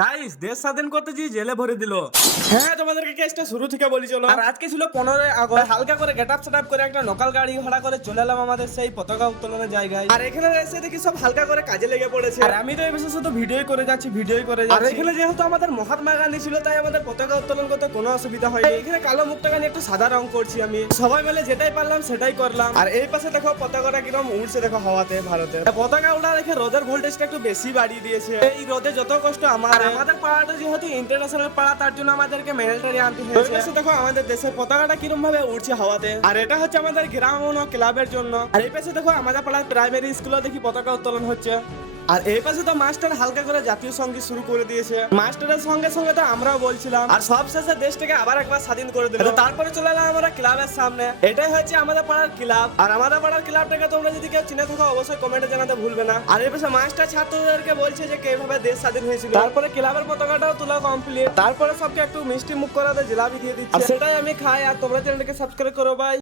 Guys দেশ স্বাধীন করতে যে জেলে ভরে দিল। হ্যাঁ তোমাদেরকে কেসটা শুরু থেকে বলি চলো। আর আজকে ছিল 15 আগস্ট। হালকা করে গেটআপ সেটআপ করে একটা লোকাল গাড়ি ভাড়া করে চলে এলাম আমাদের সেই পতাকা উত্তোলনের জায়গায়। আর এখানে এসে দেখি সব হালকা করে কাজে লেগে পড়েছে। আর আমি তো এই বিষয়ে শুধু ভিডিওই করে যাচ্ছি। আর এখানে যেহেতু আমাদের মহাত্মা গান্ধী ছিল তাই আমাদের পতাকা উত্তোলন করতে কোনো অসুবিধা হয়নি। এখানে কালো মুক্তাকে নিয়ে একটু সাদা রং করছি আমি। সবাই মিলে যেটাই পারলাম সেটাই করলাম। আর এই পাশে দেখো পতাকাটা কিরকম উড়ছে দেখো হাওয়াতে ভারতে। পতাকা উড়া দেখে রোদের ভোল্টেজটা একটু বেশি বাড়িয়ে দিয়েছে। এই রোদে যত কষ্ট আমাদের পাড়াটা যেহেতু ইন্টারন্যাশনাল পাড়া তার জন্য আমাদেরকে মিলিটারি আনতে হয়েছে। দেখো আমাদের দেশের পতাকাটা কিরকম ভাবে উড়ছে হাওয়াতে। আর এটা হচ্ছে আমাদের গ্রাম ও ক্লাবের জন্য। আর এই পাশে দেখো আমাদের পাড়ার প্রাইমারি স্কুলে দেখি পতাকা উত্তোলন হচ্ছে। আর এই পাশে তো মাস্টার হালকা করে জাতীয় সঙ্গীত শুরু করে দিয়েছে। মাস্টারের সঙ্গে সঙ্গে তো আমরাও বলছিলাম। আর সব শেষে দেশটাকে আবার একবার স্বাধীন করে দিল। তারপরে চলে এলাম আমরা ক্লাবের সামনে। এটাই হচ্ছে আমাদের পাড়ার ক্লাব। আর আমাদের পাড়ার ক্লাবটাকে তোমরা যদি কেউ চিনে থাকো অবশ্যই কমেন্টে জানাতে ভুলবে না। আর এই পাশে মাস্টার ছাত্রদেরকে বলছে যে কিভাবে দেশ স্বাধীন হয়েছিল। তারপরে ক্লাবের পতাকাটাও তোলা কমপ্লিট। তারপরে সবকে একটু মিষ্টি মুখ করাতে জিলাপি দিয়ে দিচ্ছে। আর সেটাই আমি খাই। আর তোমরা চ্যানেলটাকে সাবস্ক্রাইব করো ভাই।